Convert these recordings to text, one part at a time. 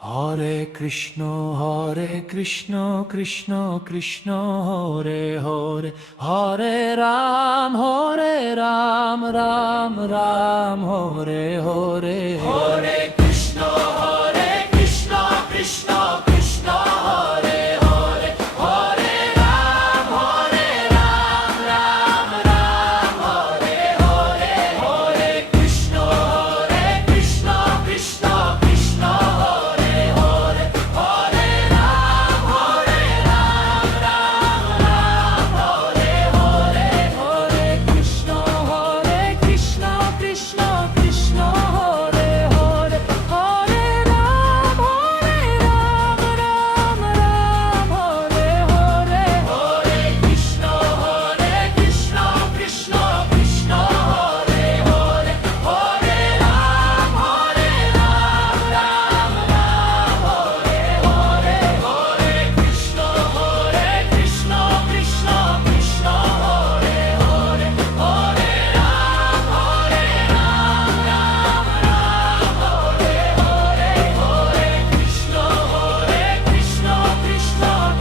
Hare Krishna Krishna Krishna Hare Hare, Hare Ram Ram Ram Hare Hare. Hare Krishna Krishna Krishna Hare Hare, Hare Ram Ram Ram Hare Hare. Hare Krishna Krishna Krishna Hare Hare, Hare Ram Ram Ram Hare Hare. Hare Krishna Krishna Krishna Hare Hare, Hare Ram Ram Ram Hare Hare. Hare Krishna Krishna Krishna Hare Hare, Hare Ram Ram Ram Hare Hare. Hare Krishna Krishna Krishna Hare Hare, Hare Ram Ram Ram Hare Hare. Hare Krishna Krishna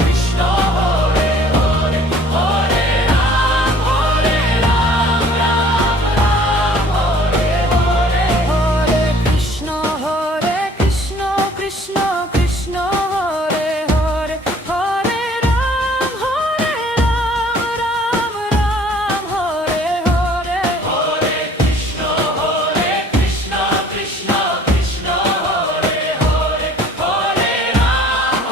Krishna Hare Hare, Hare Ram Ram Ram Hare Hare. Hare Krishna Krishna Krishna Hare Hare, Hare Ram Ram Ram Hare Hare. Hare Krishna Krishna Krishna Hare Hare, Hare Ram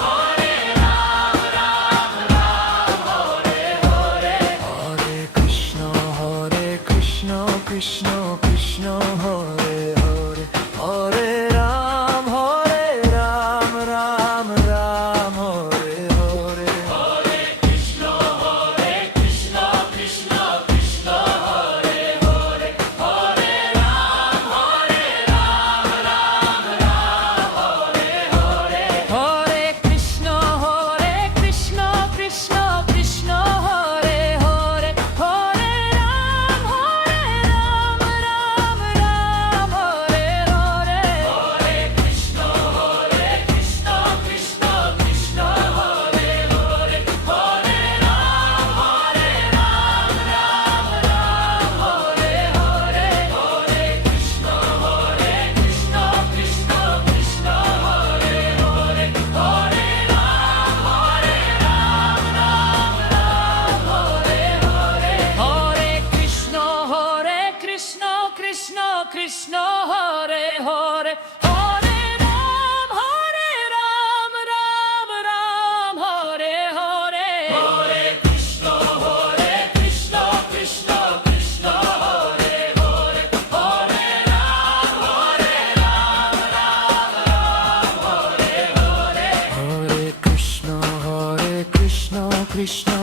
Ram Ram Hare Hare. Hare Krishna Krishna Krishna Hare Hare, Hare Ram Ram Ram Hare Hare. Hare Krishna Krishna Krishna Hare Hare, Hare Ram Ram Hare Hare. Hare Krishna Krishna Krishna Hare Hare, Hare Ram Ram Ram Hare Hare. Hare Krishna Krishna Krishna Hare Hare, Hare Ram Ram Hare Hare. Hare Krishna Krishna Krishna Hare Hare, Hare Ram Ram Hare Hare. Hare Krishna Krishna Krishna Hare Hare, Hare Ram Ram Ram Hare Hare. Hare Krishna Krishna Krishna Hare Hare, Hare Ram Ram Hare Hare. Hare Krishna Krishna